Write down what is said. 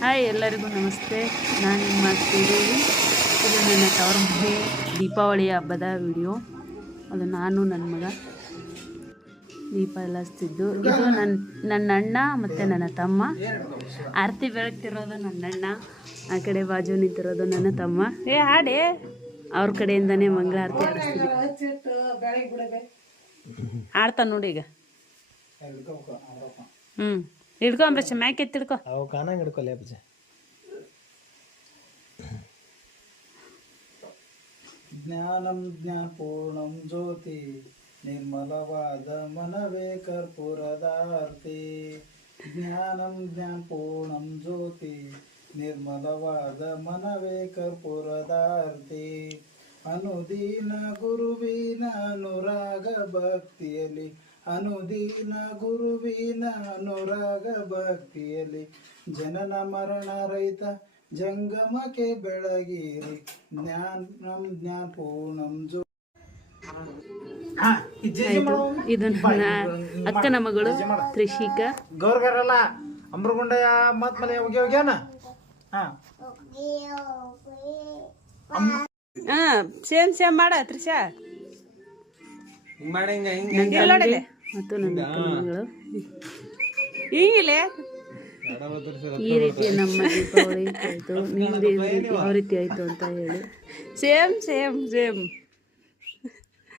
Hi ಎಲ್ಲರಿಗೂ ನಮಸ್ತೆ. ನಾನು ಏನು ಮಾಡ್ತಿದ್ದೀನಿ ಇದು ನನ್ನ ತವರ ಮನೆ ದೀಪಾವಳಿ ಹಬ್ಬದ ವಿಡಿಯೋ. ಅದು ನಾನು ನನ್ನ ಮಗ. ದೀಪ ಎಲ್ಲ ಹಚ್ತಿದ್ದು. ಇದು ನನ್ನ ನನ್ನ ಅಣ್ಣ ಮತ್ತು ನನ್ನ ತಮ್ಮ. ಆರತಿ ಬೆಳಗ್ತಿರೋದು ನನ್ನ ಅಣ್ಣ. ಆ ಕಡೆ ಬಾಜು ನಿಂತಿರೋದು ನನ್ನ ತಮ್ಮ. ಏ, ಹಾಡೇ. ಅವ್ರ ಕಡೆಯಿಂದನೇ ಮಂಗಳಾರತಿ ಆಡಿಸ್ತೀವಿ ಆಡ್ತಾನೆ ನೋಡಿ ಈಗ. ಹ್ಞೂ ಹಿಡ್ಕೊ ಅಂಬ್ರಶ ಮ್ಯಾಕ್ ಎತ್ತಿಡ್ಕೊ ಅವು ಕಾಣಂಗೆ ಹಿಡ್ಕೊಲ್ಲ ಅಪ್ಪಾಜಿ. ಜ್ಞಾನಂ ಜ್ಞಾಪೂರ್ಣಂ ಜ್ಯೋತಿ ನಿರ್ಮಲವಾದ ಮನವೇ ಕರ್ಪೂರದಾರ್ತಿ. ಜ್ಞಾನಂ ಜ್ಞಾಪೂರ್ಣಂ ಜ್ಯೋತಿ ನಿರ್ಮಲವಾದ ಮನವೇ ಕರ್ಪೂರದಾರ್ತಿ. ಅನುದೀನ ಗುರುವಿನ ಅನುರಾಗ ಭಕ್ತಿಯಲ್ಲಿ ಅನುದೀನ ಗುರುವಿನ ಅನುರಾಗ ಭಕ್ತಿಯಲ್ಲಿ ಜನನ ಮರಣ ರೈತ ಜಂಗಮಕ್ಕೆ ಬೆಳಗಿರಿ. ಜ್ಞಾನಂ ಪೂರ್ಣಂ ಜೋ ಇದು ನನ್ನ ಅಕ್ಕನ ಮಗಳು ತ್ರಿಷಿಕಾ ಗೌರ್ಗರಲ್ಲ ಅಮ್ರಗುಂಡಯ್ಯ ಮತ್ ಮನೆ ಹೋಗಿ ಹೋಗ್ಯಾನ ಸೇಮ್ ಸೇಮ್ ಮಾಡ ತ್ರಿಷಾ ಮಾಡಿ ಹಿಂಗ ಹಿಂಗ ಮತ್ತು ನನ್ನ ಮಗಳು ಹೀಗಿಲೆ ಈ ರೀತಿ ನಮ್ಮ ದೀಪಾವಳಿ ಆಯಿತು ನಿಮ್ಮದು ಯಾವ ರೀತಿ ಆಯಿತು ಅಂತ ಹೇಳಿ. Same same same.